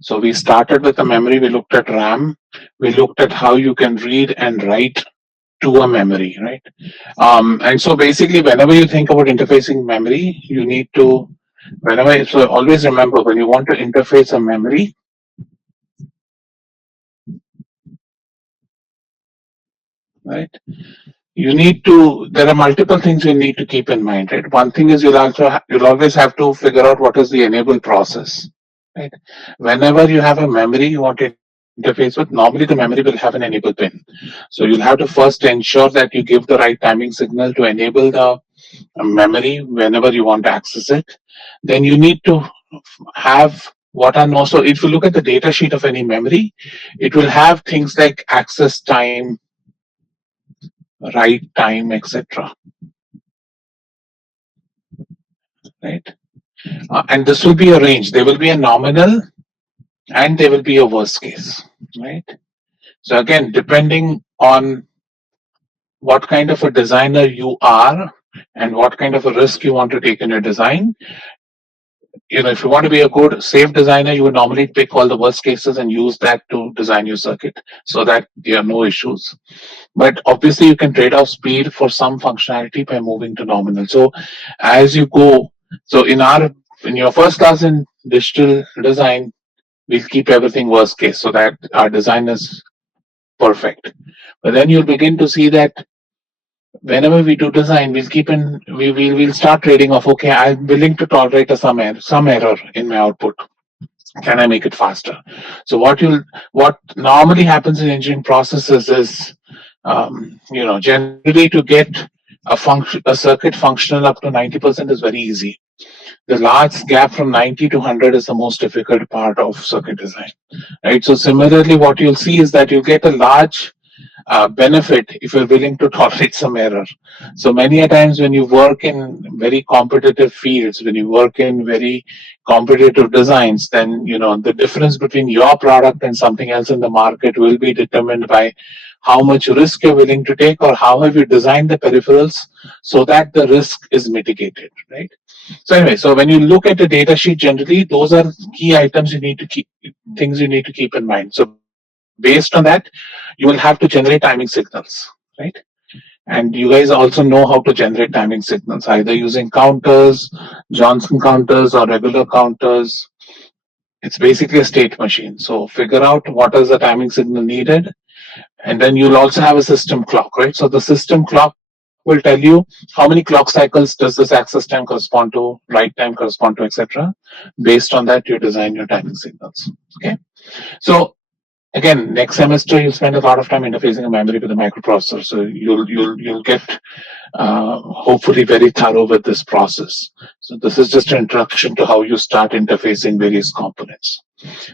So we started with the memory, we looked at RAM, we looked at how you can read and write to a memory, right? And so basically, whenever you think about interfacing memory, you need to, so always remember when you want to interface a memory, right? You need to, there are multiple things you need to keep in mind, right? One thing is you'll always have to figure out what is the enable process, right? Whenever you have a memory you want to interface with, normally the memory will have an enable pin. So you'll have to first ensure that you give the right timing signal to enable the memory whenever you want to access it. Then you need to have what are no, so if you look at the data sheet of any memory, it will have things like access time, write time, etc. Right? And this will be a range. There will be a nominal and there will be a worst case. Right? So again, depending on what kind of a designer you are and what kind of a risk you want to take in your design, if you want to be a good safe designer, you would normally pick all the worst cases and use that to design your circuit so that there are no issues. But obviously you can trade off speed for some functionality by moving to nominal. So as you go, so in your first class in digital design, we'll keep everything worst case so that our design is perfect. But then you'll begin to see that whenever we do design, we'll start trading off. Okay, I'm willing to tolerate some error in my output. Can I make it faster? So what normally happens in engineering processes is, generally to get a circuit functional up to 90% is very easy. The large gap from 90 to 100 is the most difficult part of circuit design, right? So similarly, what you'll see is that you get a large benefit if you're willing to tolerate some error. So many a times when you work in very competitive fields, when you work in very competitive designs, then the difference between your product and something else in the market will be determined by how much risk you're willing to take or how have you designed the peripherals so that the risk is mitigated, right? So anyway, so when you look at the data sheet, generally those are key items things you need to keep in mind. So based on that, you will have to generate timing signals, right? And you guys also know how to generate timing signals, either using counters, Johnson counters, or regular counters. It's basically a state machine. So figure out what is the timing signal needed, and then you'll also have a system clock, right? So the system clock will tell you how many clock cycles does this access time correspond to, write time correspond to, etc. Based on that, you design your timing signals. Okay. So again, next semester you'll spend a lot of time interfacing a memory with a microprocessor. So you'll get hopefully very thorough with this process. So this is just an introduction to how you start interfacing various components.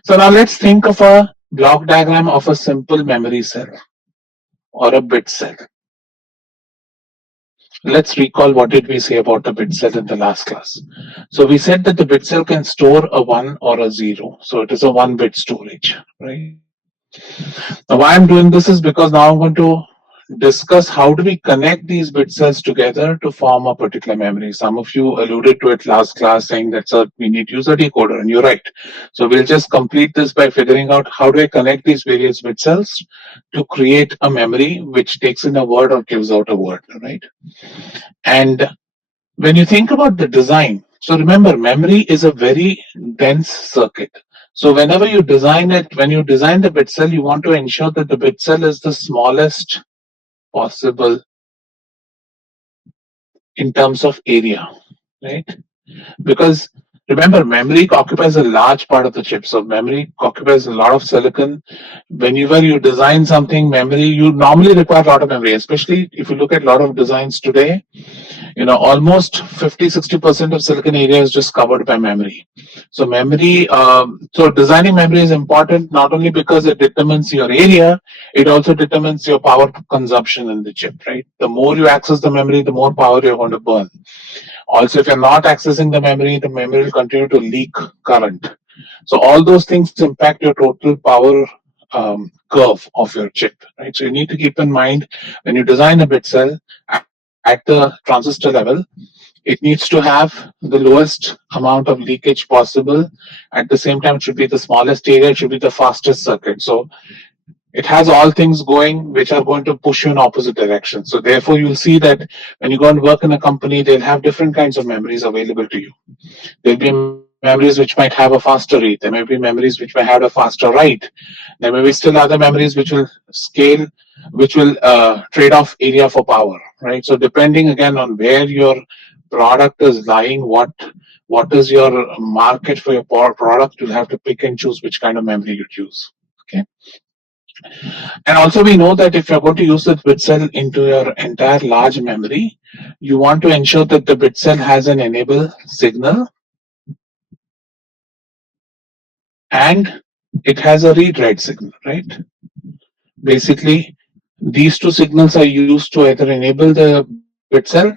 So now let's think of a block diagram of a simple memory cell or a bit cell. Let's recall what did we say about the bit cell in the last class. So we said that the bit cell can store a 1 or a 0. So it is a 1-bit storage, right? Now why I'm doing this is because now I'm going to discuss how do we connect these bit cells together to form a particular memory. Some of you alluded to it last class saying that we need to use a decoder, and you're right. So we'll just complete this by figuring out how do I connect these various bit cells to create a memory which takes in a word or gives out a word, right? And when you think about the design, so remember, memory is a very dense circuit. So whenever you design it, when you design the bit cell, you want to ensure that the bit cell is the smallest possible in terms of area, right? Because remember, memory occupies a large part of the chip. So memory occupies a lot of silicon. Whenever you design something, memory, you normally require a lot of memory, especially if you look at a lot of designs today. Almost 50-60% of silicon area is just covered by memory. So so designing memory is important not only because it determines your area, it also determines your power consumption in the chip, right? The more you access the memory, the more power you're going to burn. Also, if you're not accessing the memory will continue to leak current. So all those things impact your total power curve of your chip, right? So you need to keep in mind when you design a bit cell at the transistor level, It needs to have the lowest amount of leakage possible. At the same time, it should be the smallest area, it should be the fastest circuit. So it has all things going which are going to push you in opposite direction. So therefore, you'll see that when you go and work in a company, they'll have different kinds of memories available to you. There'll be memories which might have a faster read. There may be memories which may have a faster write. There may be still other memories which will scale, which will trade off area for power, right? So depending again on where your product is lying, what is your market for your product, you'll have to pick and choose which kind of memory you choose. Okay. And also we know that if you're going to use the bit cell into your entire large memory, you want to ensure that the bit cell has an enable signal and it has a read-write signal, right? Basically, these two signals are used to either enable the bit cell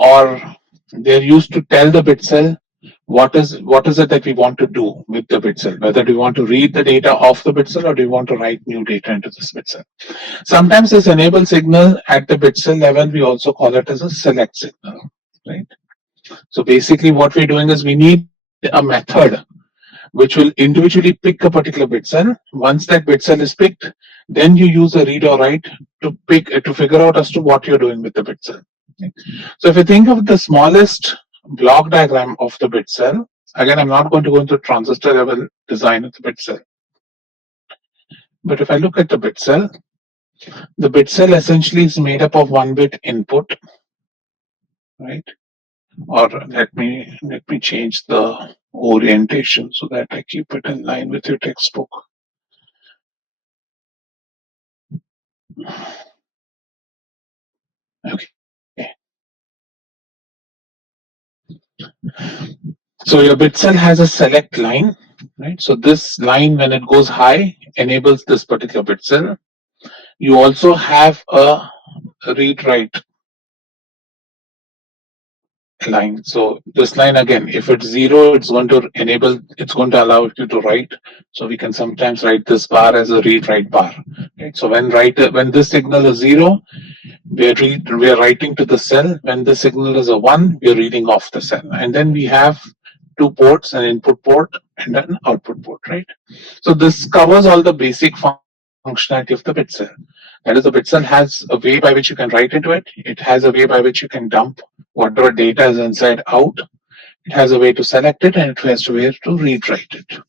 or they're used to tell the bit cell what is it that we want to do with the bit cell, whether do we want to read the data off the bit cell or do we want to write new data into this bit cell. Sometimes this enable signal at the bit cell level, we also call it as a select signal, right? So basically what we're doing is we need a method which will individually pick a particular bit cell. Once that bit cell is picked, then you use a read or write to figure out as to what you're doing with the bit cell. Okay. So if you think of the smallest block diagram of the bit cell, again, I'm not going to go into transistor level design of the bit cell. But if I look at the bit cell essentially is made up of one bit input, right? Or let me change the orientation so that I keep it in line with your textbook. Okay. So your bit cell has a select line, right? So this line, when it goes high, enables this particular bit cell. You also have a read-write line. So this line again, if it's zero, it's going to allow you to write. So we can sometimes write this bar as a read-write bar. Right? So when this signal is zero, we are writing to the cell. When the signal is a one, we are reading off the cell. And then we have two ports, an input port and an output port, right? So this covers all the basic functionality of the bit cell. That is, the bit cell has a way by which you can write into it. It has a way by which you can dump whatever data is inside out. It has a way to select it and it has a way to read write it.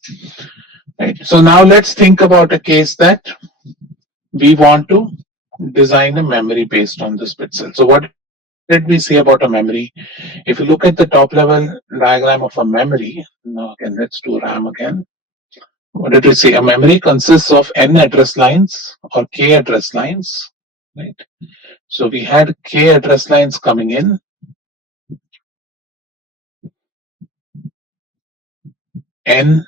Right. So now let's think about a case that we want to design a memory based on this bit cell. So what did we say about a memory? If you look at the top level diagram of a memory, now again let's do RAM again. What did we say? A memory consists of n address lines or k address lines, right? So we had k address lines coming in. N.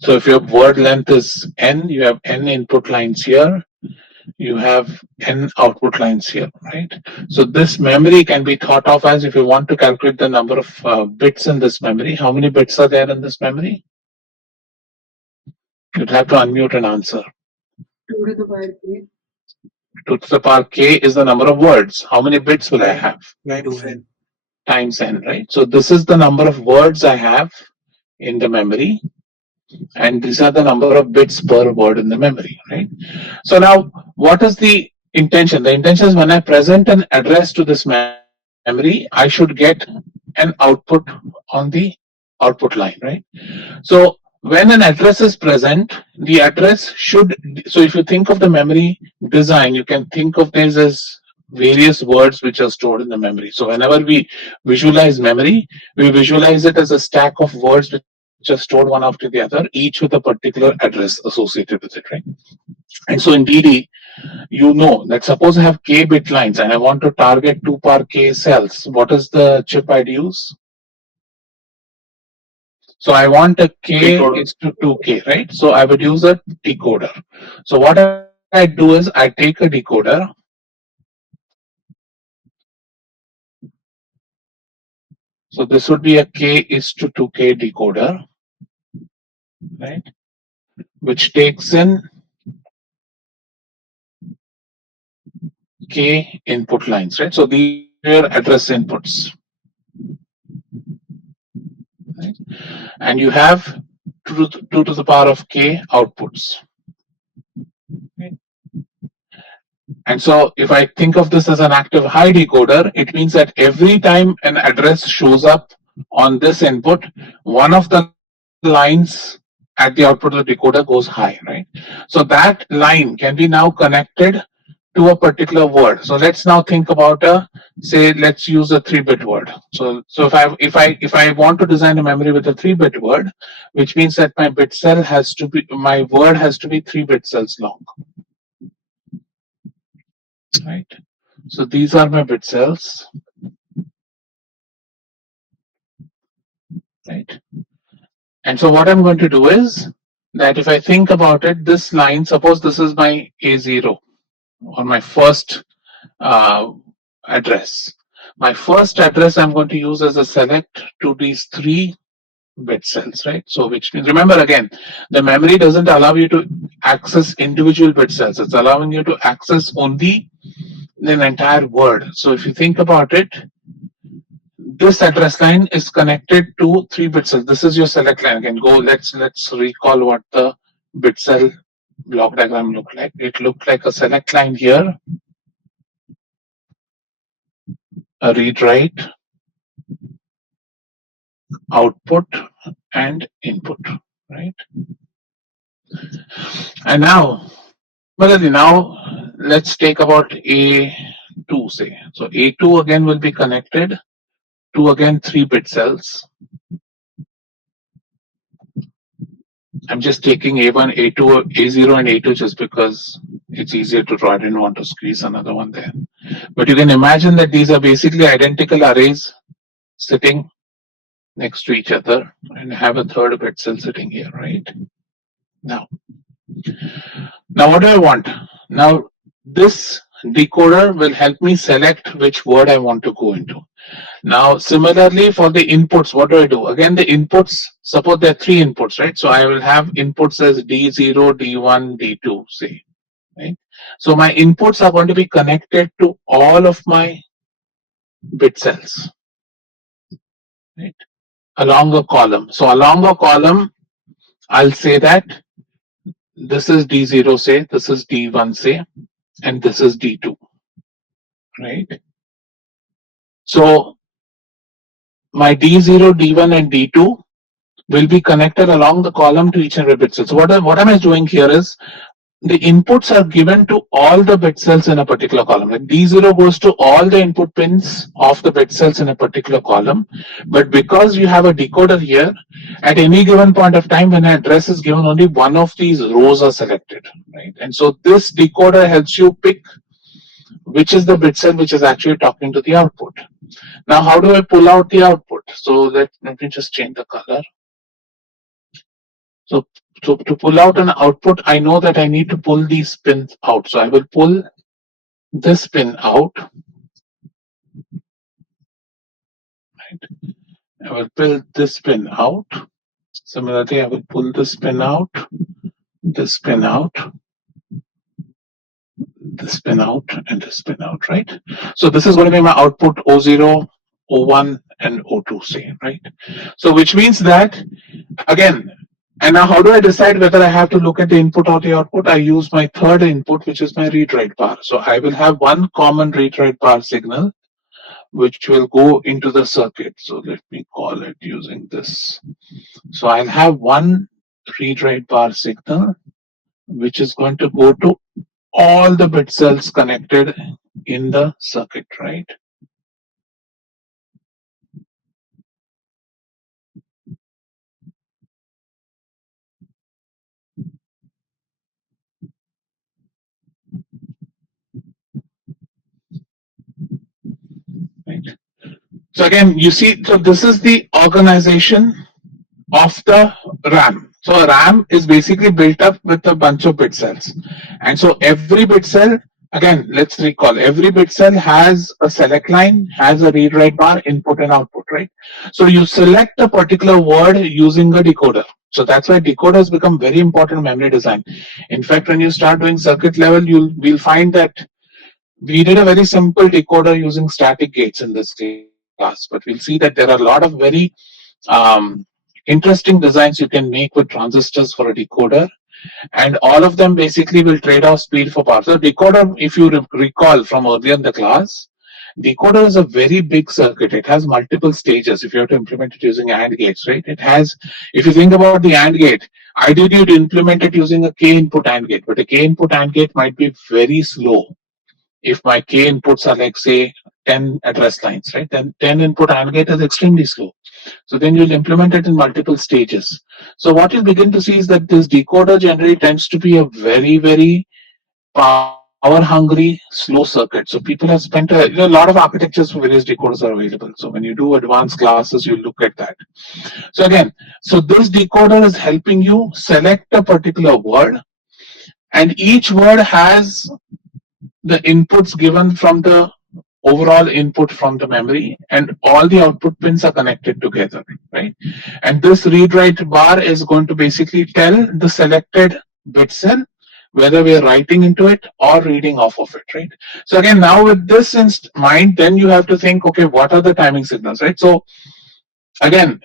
So if your word length is n, you have n input lines here. You have n output lines here, right? So this memory can be thought of as, if you want to calculate the number of bits in this memory, how many bits are there in this memory? You'd have to unmute and answer. 2 to the power k. 2 to the power k is the number of words. How many bits will I have? Times n. Right? So this is the number of words I have in the memory, and these are the number of bits per word in the memory, right? So now, what is the intention? The intention is when I present an address to this memory, I should get an output on the output line, right? So when an address is present, the address should, so if you think of the memory design, you can think of this as various words which are stored in the memory. So whenever we visualize memory, we visualize it as a stack of words which are stored one after the other, each with a particular address associated with it, right? And so in DD, you know that suppose I have k bit lines and I want to target 2 par k cells. What is the chip I'd use? So I want a k is to 2k, right? So I would use a decoder. So what I do is I take a decoder. So this would be a k is to 2k decoder, right? Which takes in k input lines, right? So these are your address inputs. right? And you have 2 to the power of k outputs. Right? And so if I think of this as an active high decoder, it means that every time an address shows up on this input, one of the lines at the output of the decoder goes high, right? So that line can be now connected to a particular word. So let's now think about say let's use a 3-bit word. So if I want to design a memory with a 3-bit word, which means that my word has to be 3-bit cells long, right? So these are my bit cells, right? And so what I'm going to do is that if I think about it, this line, suppose this is my A0 or my first uh, address. My first address I'm going to use as a select to these 3-bit cells, right? So which means, remember again, the memory doesn't allow you to access individual bit cells. It's allowing you to access only an entire word. So if you think about it, this address line is connected to 3-bit cells. This is your select line. Again, let's recall what the bit cell block diagram looked like. It looked like a select line here, a read write, output, and input, right? And now, Balaji, now let's take about A2, say. So A2 again will be connected to again 3-bit cells. I'm just taking A1, A2, A0, and A2 just because it's easier to draw. I didn't want to squeeze another one there. But you can imagine that these are basically identical arrays sitting next to each other and have a 3rd bit cell sitting here, right? Now what do I want? Now this decoder will help me select which word I want to go into. Now similarly for the inputs, what do I do? Again, the inputs, suppose there are 3 inputs, right? So I will have inputs as D0, D1, D2, say, right? So my inputs are going to be connected to all of my bit cells, right? Along a column. So along a column, I'll say that this is D0, say, this is D1, say, and this is D2, right? So my D0, D1, and D2 will be connected along the column to each and every bit cell. So what am I doing here is the inputs are given to all the bit cells in a particular column. Like D0 goes to all the input pins of the bit cells in a particular column. But because you have a decoder here, at any given point of time when an address is given, only one of these rows are selected, right? And so this decoder helps you pick which is the bit cell which is actually talking to the output. Now, how do I pull out the output? So let me just change the color. So to pull out an output, I know that I need to pull these pins out. So I will pull this pin out. Right. I will pull this pin out. Similarly, I will pull this pin out, this pin out, this pin out, and this pin out, right? So this is going to be my output O0, O1, and O2, say, right? So which means that, again, and now how do I decide whether I have to look at the input or the output? I use my 3rd input, which is my read-write bar. So I will have one common read-write bar signal, which will go into the circuit. So let me call it using this. So I'll have one read-write bar signal, which is going to go to all the bit cells connected in the circuit, right? Right. So again, you see, so this is the organization of the RAM. So a RAM is basically built up with a bunch of bit cells. And so every bit cell, again, let's recall, every bit cell has a select line, has a read-write bar, input and output, right? So you select a particular word using a decoder. So that's why decoders become very important in memory design. In fact, when you start doing circuit level, we'll find that we did a very simple decoder using static gates in this class, but we'll see that there are a lot of very um, interesting designs you can make with transistors for a decoder, and all of them basically will trade off speed for power. So decoder, if you recall from earlier in the class, decoder is a very big circuit. It has multiple stages. If you have to implement it using AND gates, right? It has, if you think about the AND gate, ideally you'd implement it using a K input AND gate, but a K input AND gate might be very slow. If my K inputs are like say 10 address lines, right? Then 10 input AND gate is extremely slow. So then you'll implement it in multiple stages. So what you'll begin to see is that this decoder generally tends to be a very, very power hungry, slow circuit. So people have spent a lot of architectures for various decoders are available. So when you do advanced classes, you look at that. So again, so this decoder is helping you select a particular word, and each word has the inputs given from the overall input from the memory, and all the output pins are connected together, right? And this read write bar is going to basically tell the selected bit cell whether we are writing into it or reading off of it, right? So again, now with this in mind, then you have to think, okay, what are the timing signals, right? So again,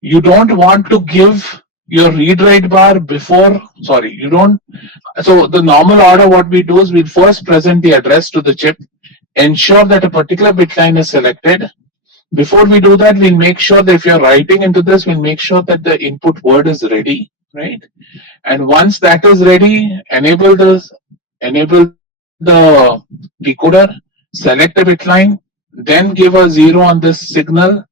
you don't want to give your read write bar before, sorry, you don't. So the normal order, what we do is we first present the address to the chip, ensure that a particular bit line is selected. Before we do that, we'll make sure that if you're writing into this, we'll make sure that the input word is ready, right? And once that is ready, enable the decoder, select the bit line, then give a zero on this signal,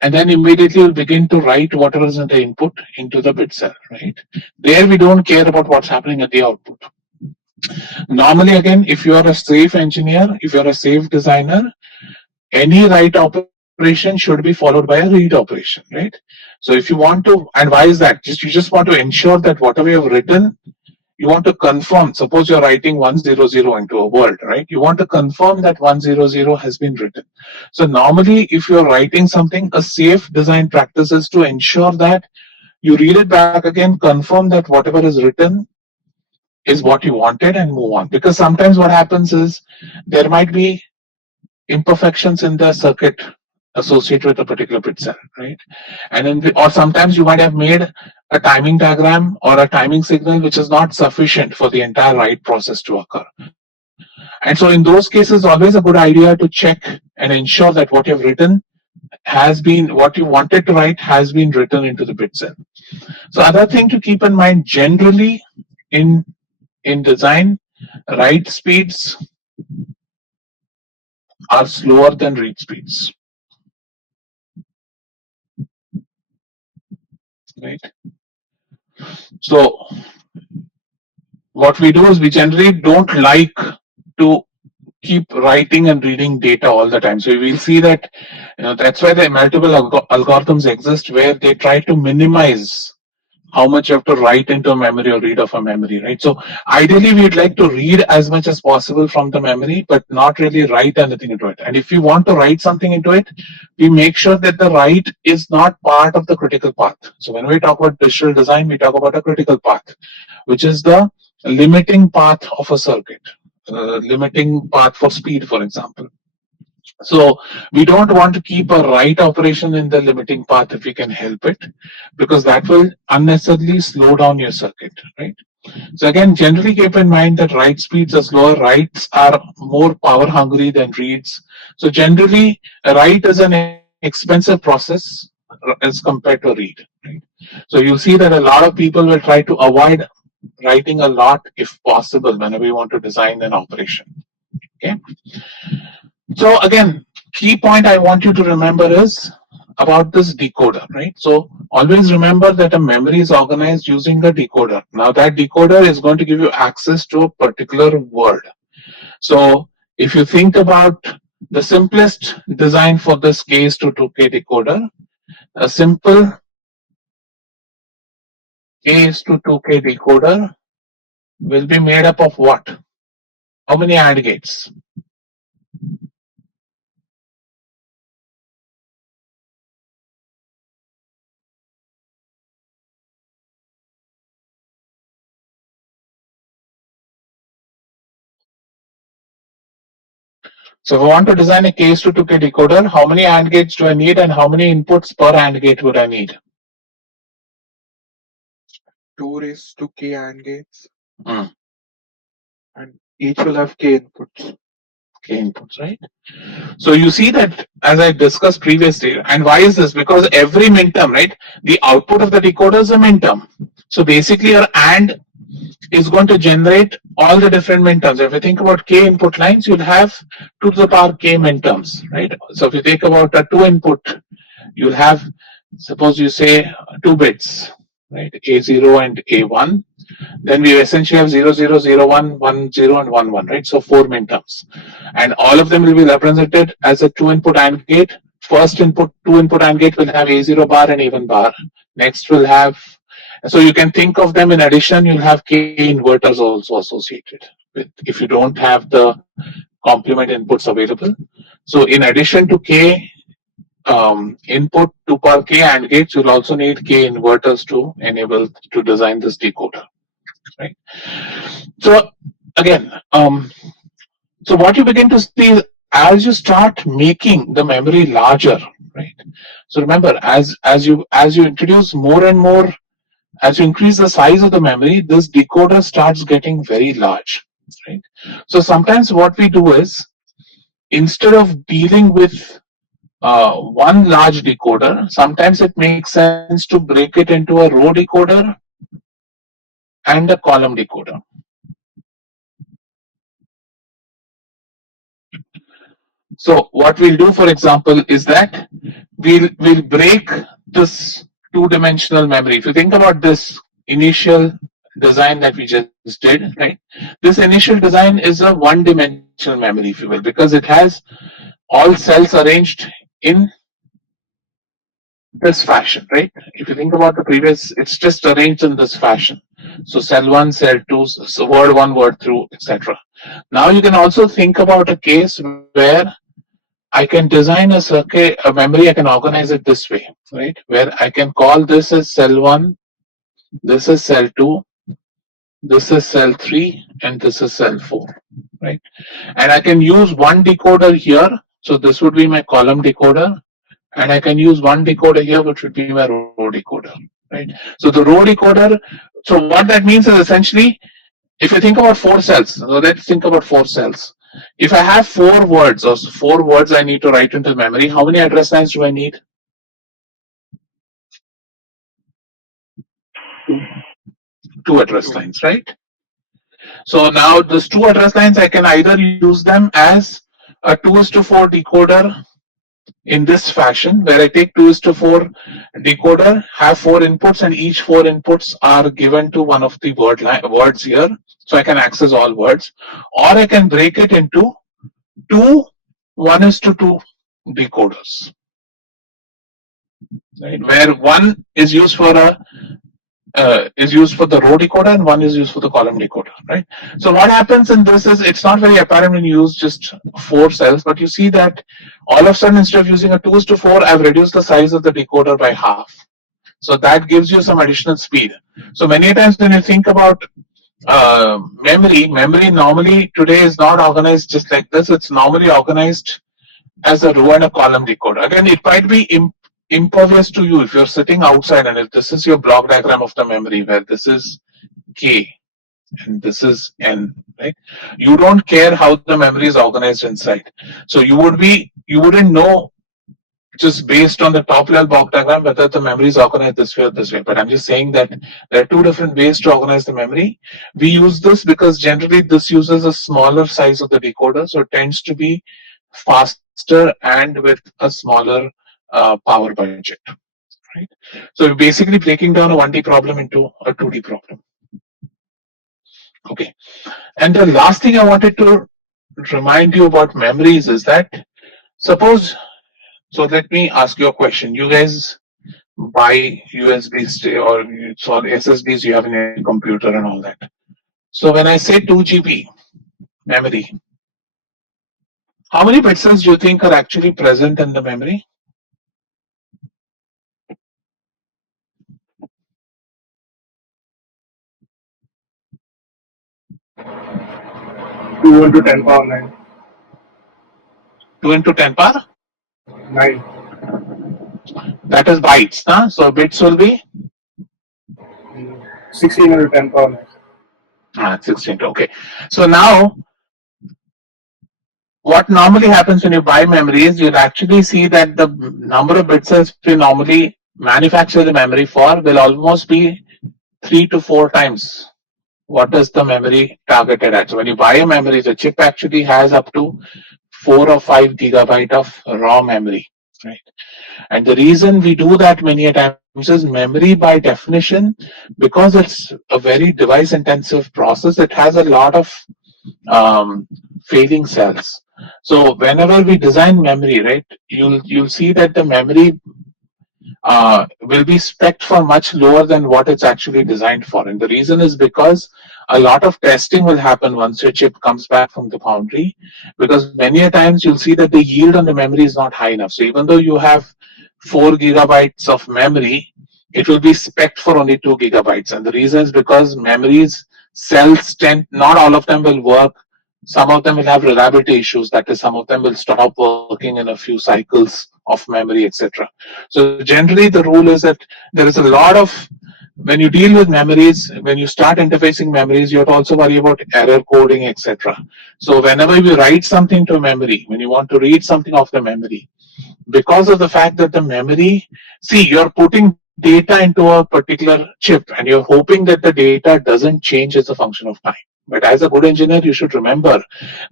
and then immediately we'll begin to write whatever is in the input into the bit cell, right? There we don't care about what's happening at the output. Normally, again, if you are a safe engineer, if you're a safe designer, any write operation should be followed by a read operation, right? So if you want to, and why is that? You just want to ensure that whatever you have written, you want to confirm. Suppose you're writing 100 into a word, right? You want to confirm that 100 has been written. So normally, if you're writing something, a safe design practice is to ensure that you read it back again, confirm that whatever is written is what you wanted, and move on. Because sometimes what happens is there might be imperfections in the circuit associated with a particular bit cell, right? And or sometimes you might have made a timing diagram or a timing signal which is not sufficient for the entire write process to occur. And so in those cases, always a good idea to check and ensure that what you've written has been, what you wanted to write has been written into the bit cell. So other thing to keep in mind, generally in in design, write speeds are slower than read speeds, right? So what we do is we generally don't like to keep writing and reading data all the time. So we'll see that, that's why the multiple algorithms exist where they try to minimize how much you have to write into a memory or read off a memory, right? So ideally, we'd like to read as much as possible from the memory, but not really write anything into it. And if we want to write something into it, we make sure that the write is not part of the critical path. So when we talk about digital design, we talk about a critical path, which is the limiting path of a circuit, limiting path for speed, for example. So we don't want to keep a write operation in the limiting path if we can help it, because that will unnecessarily slow down your circuit, right? So again, generally keep in mind that write speeds are slower, writes are more power hungry than reads. So generally, a write is an expensive process as compared to read, right? So you'll see that a lot of people will try to avoid writing a lot if possible whenever you want to design an operation. Okay. So again, key point I want you to remember is about this decoder, right? So always remember that a memory is organized using a decoder. Now that decoder is going to give you access to a particular word. So if you think about the simplest design for this case to 2K decoder, a simple case to 2K decoder will be made up of what? How many AND gates? So if I want to design a K is to 2K decoder, how many AND gates do I need and how many inputs per AND gate would I need? 2 raised to k AND gates, Mm. and each will have k inputs. K inputs, right? So you see that as I discussed previously, and why is this? Because every minterm, right? The output of the decoder is a minterm. So basically your AND is going to generate all the different minterms. If you think about K input lines, you'll have 2 to the power K minterms, right? So if you think about a 2 input, you'll have, suppose you say 2 bits, right? A0 and A1. Then we essentially have 0, 0, 0, 1, 1, 0, and 1, 1, right? So 4 minterms. And all of them will be represented as a 2 input AND gate. First input, 2 input AND gate will have A0 bar and A1 bar. Next will have, so you can think of them in addition, you'll have K inverters also associated with, if you don't have the complement inputs available. So in addition to K input to per K AND gates, you'll also need K inverters to enable to design this decoder, right? So again, so what you begin to see is as you start making the memory larger, right? So remember, as you introduce more and more, as you increase the size of the memory, this decoder starts getting very large, right? So sometimes what we do is, instead of dealing with one large decoder, sometimes it makes sense to break it into a row decoder and a column decoder. So what we'll do, for example, is that we'll break this two-dimensional memory. If you think about this initial design that we just did, right? This initial design is a one-dimensional memory, if you will, because it has all cells arranged in this fashion, right? If you think about the previous, it's just arranged in this fashion. So cell one, cell two, so word one, word two, etc. Now you can also think about a case where I can design a circuit, a memory, I can organize it this way, right? Where I can call this as cell one, this is cell two, this is cell three, and this is cell four, right? And I can use one decoder here. So this would be my column decoder. And I can use one decoder here, which would be my row decoder, right? So the row decoder, so what that means is essentially, if you think about 4 cells, so let's think about 4 cells. If I have 4 words or 4 words I need to write into memory, how many address lines do I need? 2 address lines, right? So now these 2 address lines, I can either use them as a 2:4 decoder in this fashion, where I take 2:4 decoder, have 4 inputs, and each 4 inputs are given to one of the words here, so I can access all words. Or I can break it into two 1:2 decoders, right? Where one is used for the row decoder and one is used for the column decoder, right? So what happens in this is, it's not very apparent when you use just 4 cells, but you see that all of a sudden, instead of using a 2:4, I've reduced the size of the decoder by half. So that gives you some additional speed. So many times when you think about memory normally today is not organized just like this. It's normally organized as a row and a column decoder. Again, it might be impervious to you if you're sitting outside and if this is your block diagram of the memory, where this is K and this is N, right? You don't care how the memory is organized inside. So you wouldn't know just based on the top level block diagram whether the memory is organized this way or this way. But I'm just saying that there are 2 different ways to organize the memory. We use this because generally this uses a smaller size of the decoder, so it tends to be faster and with a smaller power budget, right? So we're basically breaking down a 1D problem into a 2D problem. Okay. And the last thing I wanted to remind you about memories is that, suppose, so let me ask you a question. You guys buy USBs or SSDs you have in your computer and all that. So when I say 2 GB memory, how many pixels do you think are actually present in the memory? 2 into 10 power 9. 2 into 10 power? 9. That is bytes. Huh? So bits will be 16 into 10 power 16. Okay. So now what normally happens when you buy memories, you'll actually see that the number of bits as we normally manufacture the memory for will almost be 3 to 4 times what is the memory targeted at. So when you buy a memory, the chip actually has up to 4 or 5 gigabyte of raw memory, right? And the reason we do that many a times is memory by definition, because it's a very device intensive process, it has a lot of failing cells. So whenever we design memory, right, you'll see that the memory will be spec'd for much lower than what it's actually designed for. And the reason is because a lot of testing will happen once your chip comes back from the foundry, because many a times you'll see that the yield on the memory is not high enough. So even though you have 4 gigabytes of memory, it will be spec'd for only 2 gigabytes. And the reason is because memories cells tend, not all of them will work. Some of them will have reliability issues. That is, some of them will stop working in a few cycles of memory, etc. So generally, the rule is that there is a lot of, when you deal with memories, when you start interfacing memories, you have to also worry about error coding, etc. So whenever you write something to a memory, when you want to read something off the memory, because of the fact that the memory, see, you're putting data into a particular chip and you're hoping that the data doesn't change as a function of time. But as a good engineer, you should remember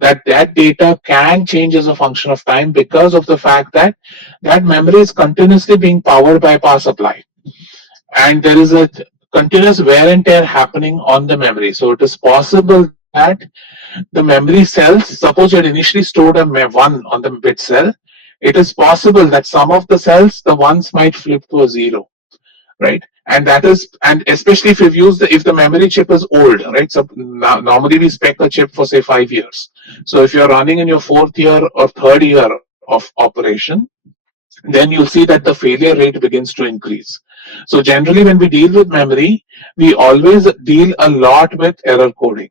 that that data can change as a function of time, because of the fact that that memory is continuously being powered by a power supply. And there is a continuous wear and tear happening on the memory. So it is possible that the memory cells, suppose you had initially stored a 1 on the bit cell, it is possible that some of the cells, the ones might flip to a 0, right? And that is, and especially if you've used if the memory chip is old, right? So normally we spec a chip for say 5 years. So if you're running in your 4th year or 3rd year of operation, then you'll see that the failure rate begins to increase. So generally when we deal with memory, we always deal a lot with error coding.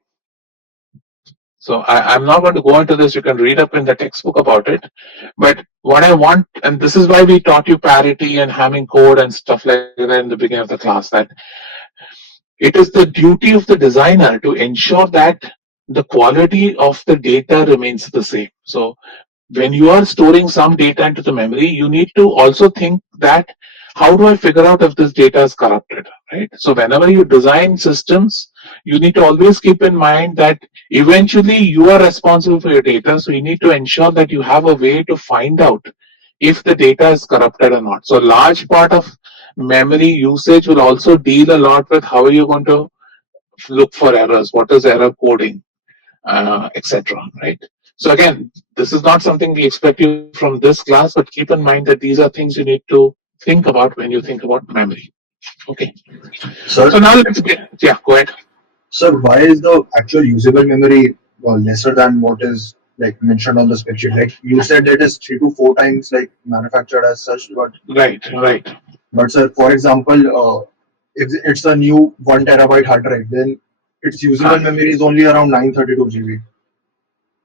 So I'm not going to go into this. You can read up in the textbook about it. But what I want, and this is why we taught you parity and Hamming code and stuff like that in the beginning of the class, that it is the duty of the designer to ensure that the quality of the data remains the same. So when you are storing some data into the memory, you need to also think that how do I figure out if this data is corrupted, right? So whenever you design systems, you need to always keep in mind that eventually you are responsible for your data. So you need to ensure that you have a way to find out if the data is corrupted or not. So a large part of memory usage will also deal a lot with how are you going to look for errors, what is error coding, etc. Right? So again, this is not something we expect you from this class, but keep in mind that these are things you need to think about when you think about memory. Okay. Sir, So now let's get, yeah, go ahead. sir, why is the actual usable memory lesser than what is like mentioned on the spec sheet? Like you said, it is 3 to 4 times like manufactured as such, Right. but sir, for example, if it's a new 1 terabyte hard drive, then its usable memory is only around 932 GB.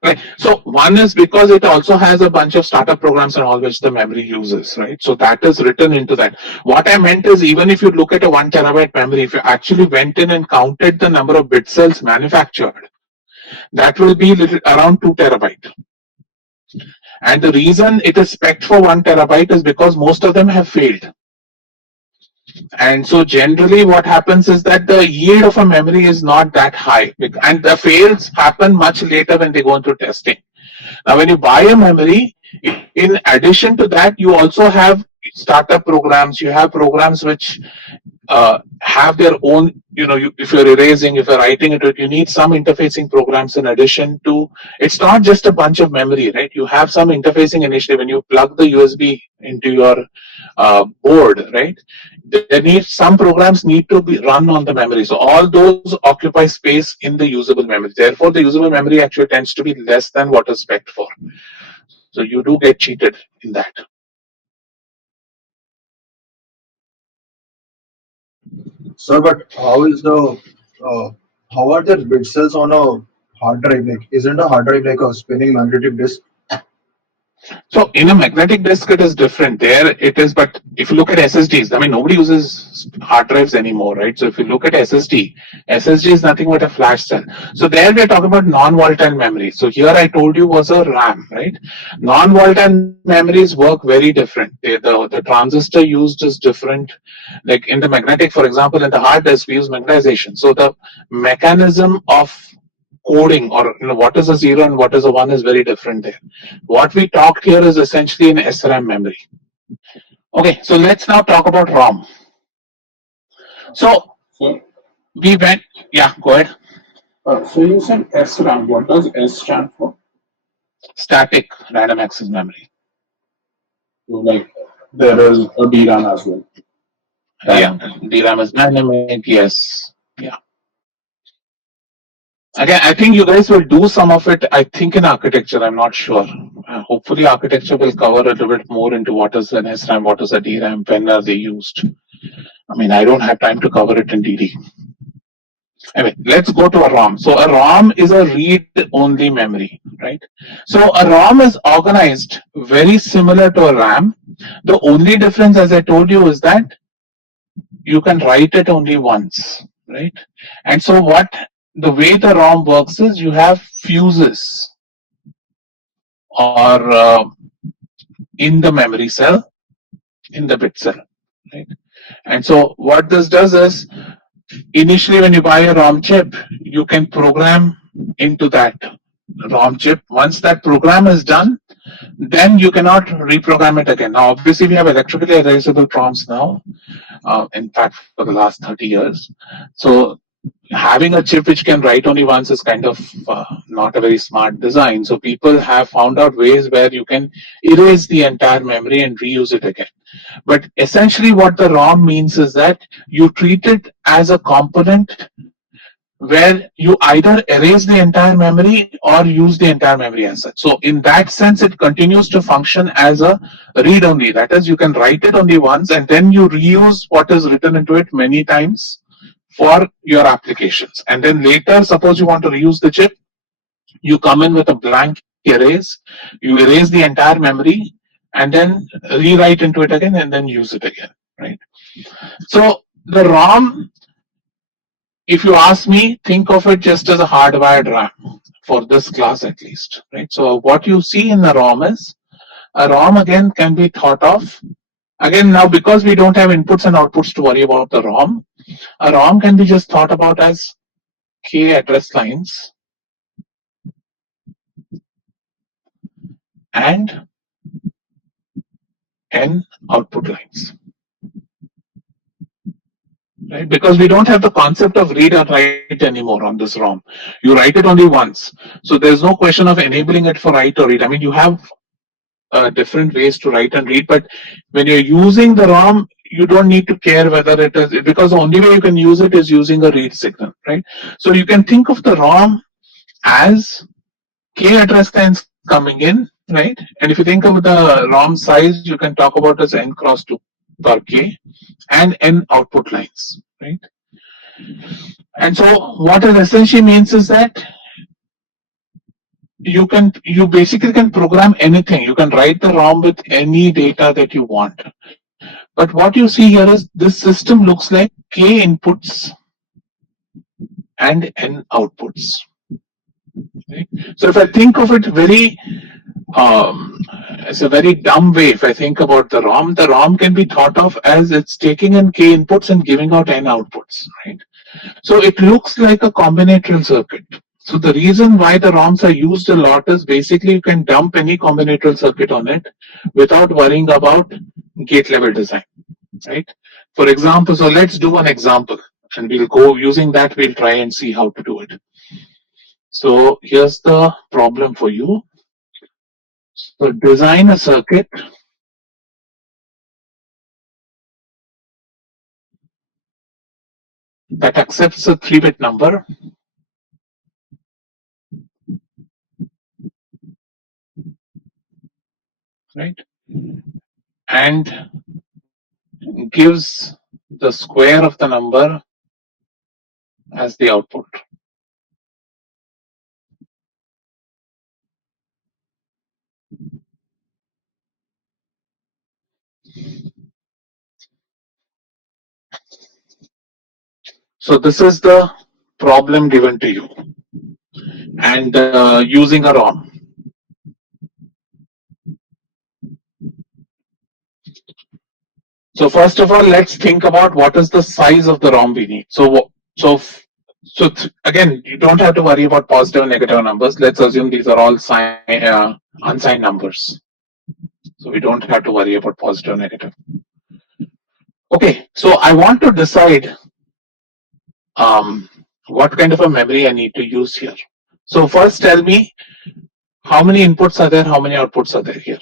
Right. So one is because it also has a bunch of startup programs and all which the memory uses, right? So that is written into that. What I meant is, even if you look at a 1 terabyte memory, if you actually went in and counted the number of bit cells manufactured, that will be around 2 terabyte. And the reason it is spec for 1 terabyte is because most of them have failed. And so generally what happens is that the yield of a memory is not that high, and the fails happen much later when they go into testing. Now when you buy a memory, in addition to that, you also have startup programs, you have programs which have their own, if you're erasing, if you're writing it, you need some interfacing programs in addition to, it's not just a bunch of memory, right? You have some interfacing initially when you plug the USB into your board, right? Some programs need to be run on the memory. So all those occupy space in the usable memory. Therefore, the usable memory actually tends to be less than what is spec for. So you do get cheated in that. Sir, but how are the bit cells on a hard drive? Like, isn't a hard drive like a spinning magnetic disk? So in a magnetic disk, it is different. There it is, but if you look at SSDs, I mean, nobody uses hard drives anymore, right? So if you look at SSD is nothing but a flash cell. So there we are talking about non-volatile memory. So here I told you was a RAM, right? Non-volatile memories work very different. The transistor used is different. Like in the magnetic, for example, in the hard disk, we use magnetization. So the mechanism of coding, or what is a 0 and what is a 1, is very different there. What we talked here is essentially an SRAM memory. Okay, so let's now talk about ROM. So So, we went, yeah, go ahead. so you said SRAM. What does S stand for? Static random access memory. So like there is a DRAM as well. Yeah, DRAM is dynamic. Yes, yeah. Again, I think you guys will do some of it. I think in architecture, I'm not sure. Hopefully, architecture will cover a little bit more into what is an SRAM, what is a DRAM, when are they used. I mean, I don't have time to cover it in DD. Anyway, let's go to a ROM. So a ROM is a read-only memory, right? So a ROM is organized very similar to a RAM. The only difference, as I told you, is that you can write it only once, right? And so the way the ROM works is you have fuses or in the memory cell, in the bit cell, right? And so what this does is, initially when you buy a ROM chip, you can program into that ROM chip. Once that program is done, then you cannot reprogram it again. Now, obviously, we have electrically erasable ROMs now. In fact, for the last 30 years. So having a chip which can write only once is kind of not a very smart design. So people have found out ways where you can erase the entire memory and reuse it again. But essentially what the ROM means is that you treat it as a component where you either erase the entire memory or use the entire memory as such. So in that sense, it continues to function as a read-only. That is, you can write it only once and then you reuse what is written into it many times for your applications. And then later, suppose you want to reuse the chip, you come in with a blank erase, you erase the entire memory, and then rewrite into it again and then use it again, right? So the ROM, if you ask me, think of it just as a hardwired RAM for this class at least, right? So what you see in the ROM is a ROM again can be thought of again now because we don't have inputs and outputs to worry about the ROM. A ROM can be just thought about as K address lines and N output lines. Right? Because we don't have the concept of read and write anymore on this ROM. You write it only once. So there's no question of enabling it for write or read. I mean, you have different ways to write and read, but when you're using the ROM, you don't need to care whether it is, because the only way you can use it is using a read signal, right? So you can think of the ROM as K address lines coming in, right? And if you think of the ROM size, you can talk about as N cross 2 per K and N output lines, right? And so what it essentially means is that you basically can program anything. You can write the ROM with any data that you want. But what you see here is this system looks like K inputs and N outputs. Right? So if I think of it very it's a very dumb way. If I think about the ROM can be thought of as it's taking in K inputs and giving out N outputs, right? So it looks like a combinatorial circuit. So the reason why the ROMs are used a lot is basically you can dump any combinatorial circuit on it without worrying about gate level design, right? For example, so let's do an example and we'll go using that, we'll try and see how to do it. So here's the problem for you. So design a circuit that accepts a 3-bit number right, and gives the square of the number as the output. So this is the problem given to you, and using a ROM. So first of all, let's think about what is the size of the ROM we need. Again, you don't have to worry about positive and negative numbers. Let's assume these are all unsigned numbers. So we don't have to worry about positive or negative. Okay, so I want to decide what kind of a memory I need to use here. So first tell me how many inputs are there, how many outputs are there here.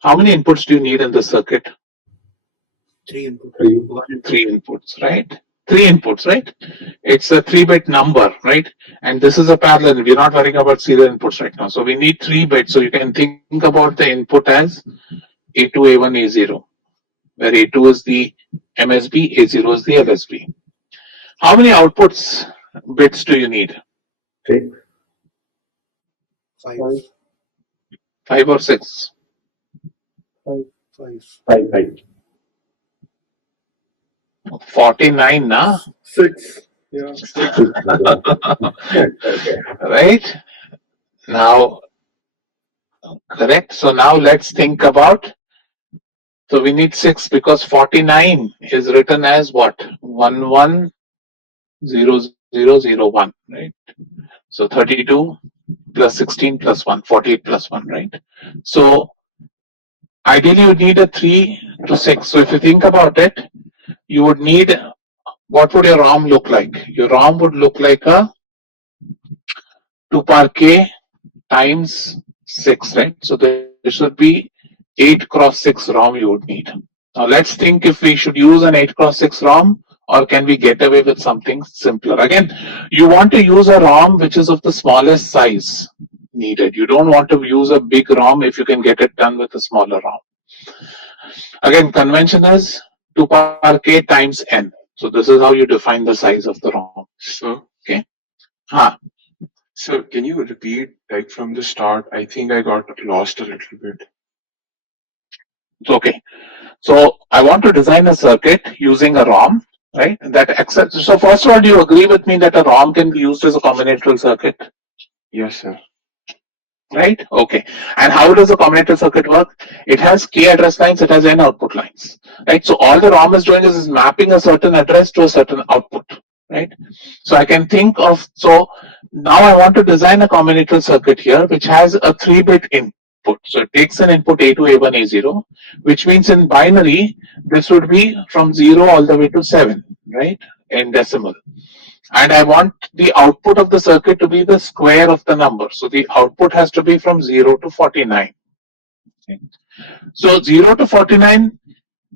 How many inputs do you need in the circuit? 3 input. 3 inputs, right? 3 inputs, right? It's a 3-bit number, right? And this is a parallel. We're not worrying about serial inputs right now. So we need 3 bits. So you can think about the input as A2, A1, A0, where A2 is the MSB, A0 is the LSB. How many outputs bits do you need? 3. 5. 5 or 6? 5. 49, na? 6. Yeah. Right? Now, correct. So now let's think about. So we need 6 because 49 is written as what? 110001, right? So 32 plus 16 plus 1, 48 plus 1, right? So ideally you need a 3 to 6. So if you think about it, you would need, what would your ROM look like? Your ROM would look like a 2 power k times 6, right? So there should be 8 cross 6 ROM you would need. Now let's think if we should use an 8 cross 6 ROM or can we get away with something simpler. Again, you want to use a ROM which is of the smallest size needed. You don't want to use a big ROM if you can get it done with a smaller ROM. Again, convention is 2 power k times n. So this is how you define the size of the ROM. So, Okay. So can you repeat like from the start? I think I got lost a little bit. Okay. So I want to design a circuit using a ROM, right? That accepts. So first of all, do you agree with me that a ROM can be used as a combinatorial circuit? Yes, sir. Right? Okay. And how does a combinatorial circuit work? It has k address lines, it has n output lines. Right? So all the ROM is doing is mapping a certain address to a certain output. Right? So I can think of, so now I want to design a combinatorial circuit here which has a 3-bit input. So it takes an input A2, A1, A0, which means in binary, this would be from 0 all the way to 7, right? In decimal. And I want the output of the circuit to be the square of the number. So the output has to be from 0 to 49. Okay. So 0 to 49,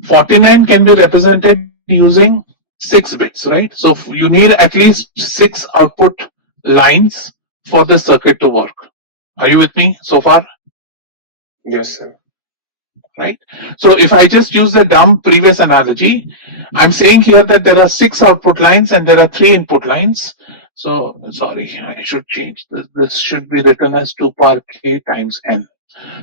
49 can be represented using 6 bits, right? So you need at least 6 output lines for the circuit to work. Are you with me so far? Yes, sir. Right? So if I just use the dumb previous analogy, I'm saying here that there are 6 output lines and there are 3 input lines. So sorry, I should change this. This should be written as 2 power k times n.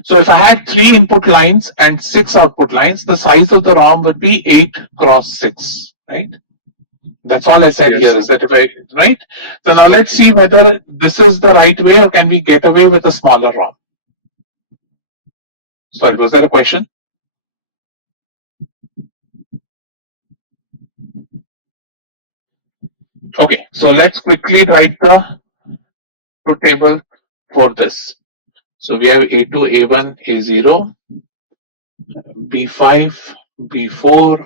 So if I had 3 input lines and 6 output lines, the size of the ROM would be 8 cross 6, right? That's all I said Yes, here sir. is that if I, right? So now let's see whether this is the right way or can we get away with a smaller ROM. Sorry, was there a question? Okay, so let's quickly write the truth table for this. So we have A2, A1, A0, B5, B4,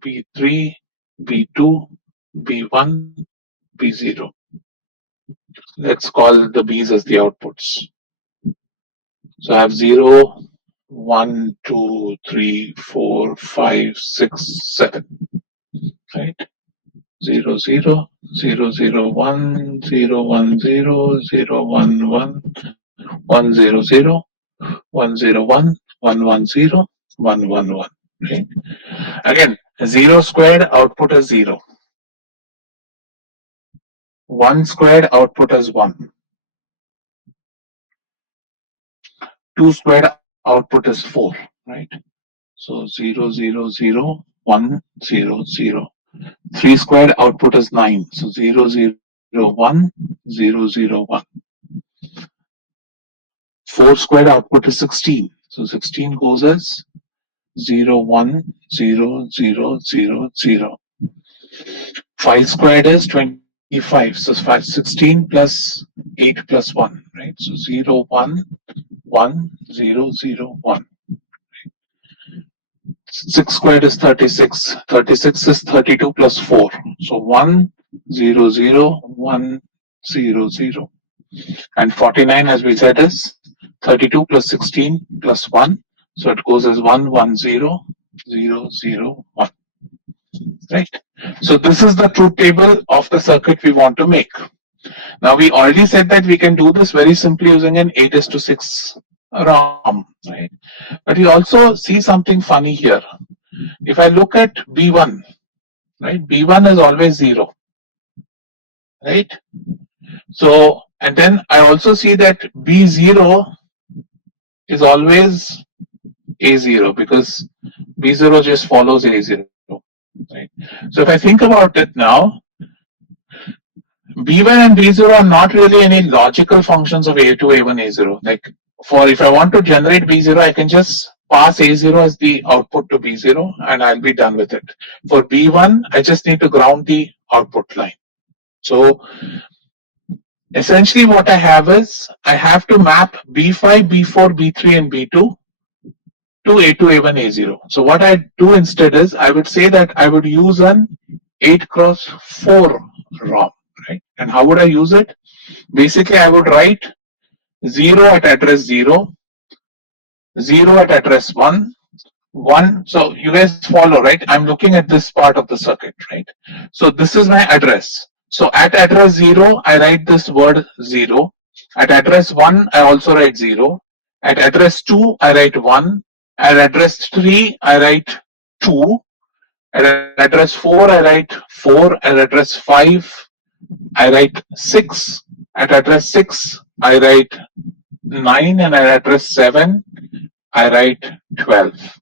B3, B2, B1, B0. Let's call the B's as the outputs. So I have 0, 1, 2, 3, 4, 5, 6, 7. Right? 0, 0, 0, 0, 1, 0, 1, 0, 0, 1, 1, 1, 0, 0, 1, 0, 1, 1, 1, 0, 1, 1, 1. Right? Again, 0 squared output is 0. 1 squared output as 1. 2 squared output is 4, right? So 0, 0, 0, 1, 0, 0. 3 squared output is 9. So 0, 0, 1, 0, 0, 1. 4 squared output is 16. So 16 goes as 0, 1, 0, 0, 0, 0. 5 squared is 25. So 16 plus 8 plus 1, right? So 0, 1, 1, 0, 0, 1. 6 squared is 36. 36 is 32 plus 4. So 1, 0, 0, 1, 0, 0. And 49, as we said, is 32 plus 16 plus 1. So it goes as 1, 1, 0, 0, 0, 1. Right? So this is the truth table of the circuit we want to make. Now we already said that we can do this very simply using an 8:6 ROM. Right? But you also see something funny here. If I look at B1, right? B1 is always 0. Right? So, and then I also see that B0 is always A0 because B0 just follows A0. Right? So if I think about it now, B1 and B0 are not really any logical functions of A2, A1, A0. Like for if I want to generate B0, I can just pass A0 as the output to B0 and I'll be done with it. For B1, I just need to ground the output line. So essentially what I have is I have to map B5, B4, B3 and B2 to A2, A1, A0. So what I do instead is I would say that I would use an 8x4 ROM, right? And how would I use it? Basically, I would write 0 at address 0, 0 at address 1, 1. So you guys follow, right? I'm looking at this part of the circuit, right? So this is my address. So at address 0, I write this word 0. At address 1, I also write 0. At address 2, I write 1. At address 3, I write 2. At address 4, I write 4. At address 5, I write 6. At address 6, I write 9. And at address 7, I write 12.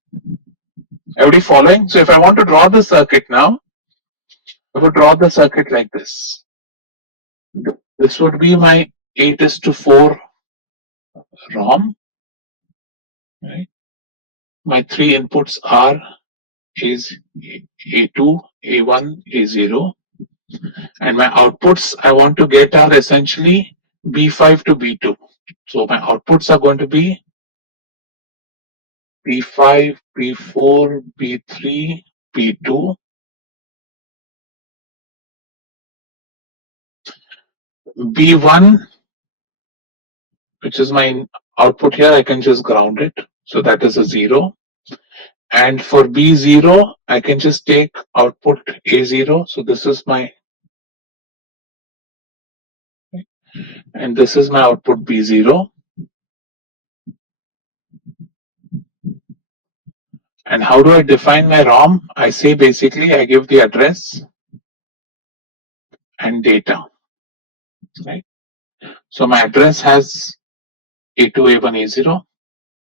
Everybody following? So if I want to draw the circuit now, I would draw the circuit like this. This would be my 8:4 ROM. Right? My three inputs are is A2, A1, A0. And my outputs I want to get are essentially B5 to B2. So my outputs are going to be B5, B4, B3, B2. B1, which is my output here, I can just ground it. So that is a 0. And for B0, I can just take output A0. So this is my, and this is my output B0. And how do I define my ROM? I say basically I give the address and data. Right? So my address has A2, A1, A0.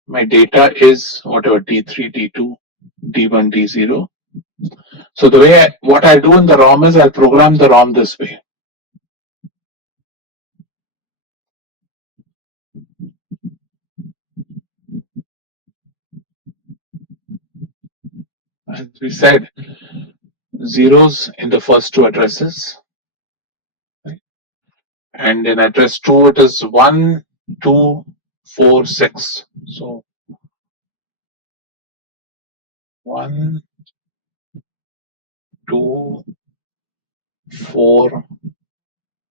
My data is whatever D3, D2, D1, D0. So the way what I do in the ROM is I'll program the ROM this way. As we said, zeros in the first two addresses. Right? And in address 2, it is 1, 2, 4, 6. So 1, 2, 4,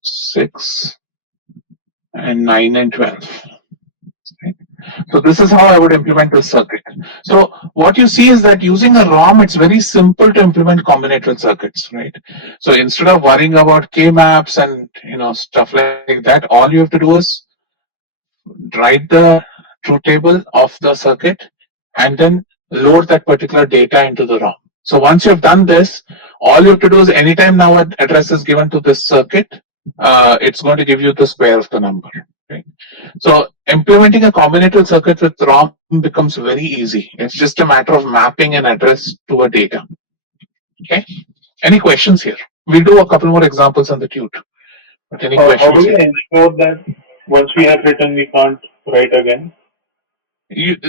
6, and 9 and 12. Right? So this is how I would implement this circuit. So what you see is that using a ROM, it's very simple to implement combinatorial circuits, right? So instead of worrying about K-maps and stuff like that, all you have to do is write the truth table of the circuit and then load that particular data into the ROM. So once you've done this, all you have to do is anytime now an address is given to this circuit, it's going to give you the square of the number. Right? So implementing a combinatorial circuit with ROM becomes very easy. It's just a matter of mapping an address to a data. Okay. Any questions here? We'll do a couple more examples on the tute. But any How questions do we here? ensure that once we have written, we can't write again?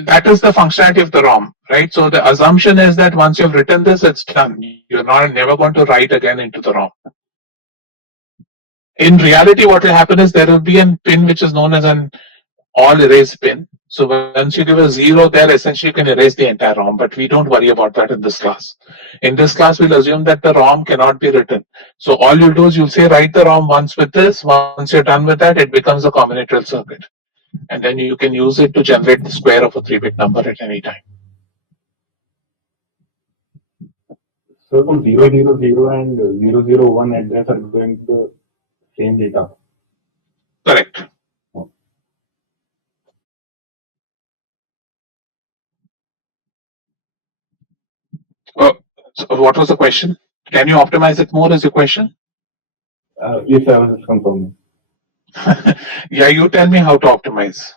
That is the functionality of the ROM, right? So the assumption is that once you've written this, it's done. You're not never going to write again into the ROM. In reality, what will happen is there will be a pin which is known as an all erase pin. So once you give a 0 there, essentially you can erase the entire ROM, but we don't worry about that in this class. In this class, we'll assume that the ROM cannot be written. So all you'll do is you'll say write the ROM once with this. Once you're done with that, it becomes a combinatorial circuit. And then you can use it to generate the square of a 3-bit number at any time. So from 000 and 001 address are going to the same data. Correct. So what was the question? Can you optimize it more? Is your question? Yes, I was just confirming. Yeah, you tell me how to optimize.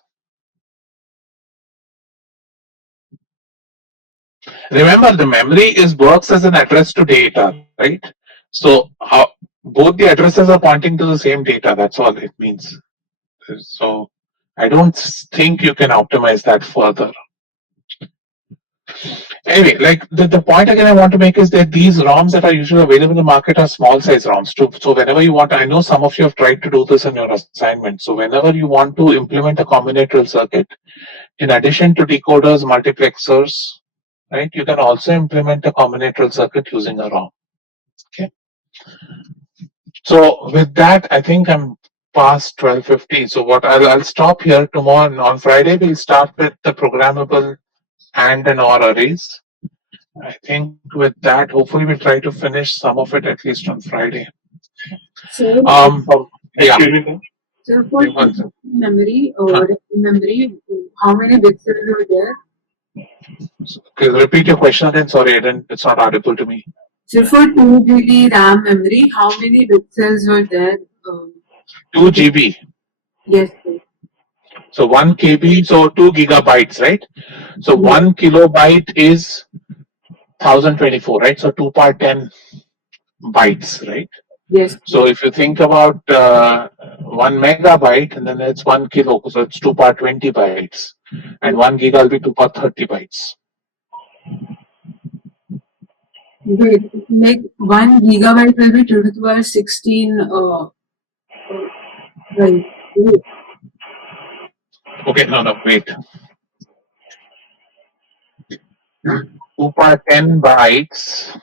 Remember, the memory works as an address to data, right? So both the addresses are pointing to the same data. That's all it means. So I don't think you can optimize that further. Anyway, like the point again I want to make is that these ROMs that are usually available in the market are small size ROMs too. So whenever you want, I know some of you have tried to do this in your assignment. So whenever you want to implement a combinatorial circuit, in addition to decoders, multiplexers, right, you can also implement a combinatorial circuit using a ROM. Okay. So with that, I think I'm past 12:50. So what I'll stop here. Tomorrow on Friday we'll start with the programmable and or arrays. I think with that, hopefully we'll try to finish some of it at least on Friday. So, Yeah. Excuse me, so for Give one second. memory or memory, how many bits are there? Okay, repeat your question again. Sorry, it's not audible to me. So for 2 GB RAM memory, how many bit cells were there? 2 GB. Yes, sir. So 1 KB, so 2 gigabytes, right? So Yes. 1 kilobyte is 1024, right? So 2 power 10 bytes, right? Yes. So if you think about 1 megabyte, and then it's 1 kilo, so it's 2 power 20 bytes, and 1 giga will be 2 power 30 bytes. Wait, like 1 gigabyte will be 2 to the power 16. Right. Okay, no, wait. 2 power 10 bytes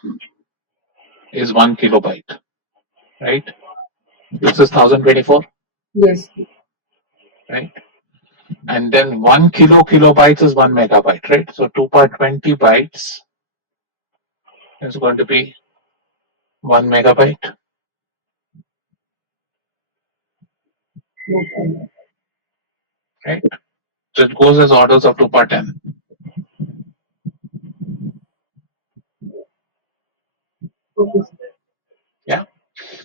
is 1 kilobyte, right? This is 1024, Yes. right? And then 1 kilobytes is 1 megabyte, right? So 2 power 20 bytes is going to be 1 megabyte. Okay. Right? So it goes as orders of 2 power 10. Okay. Yeah.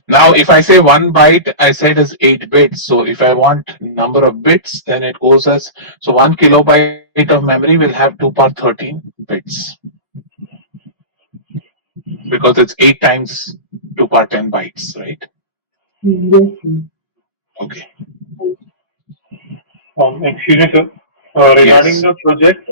Now, if I say 1 byte, I said is 8 bits. So if I want number of bits, then it goes as, so 1 kilobyte of memory will have 2 power 13 bits. Because it's 8 times 2 power 10 bytes, right? Yes. Okay. excuse me, sir. Regarding Yes. the project,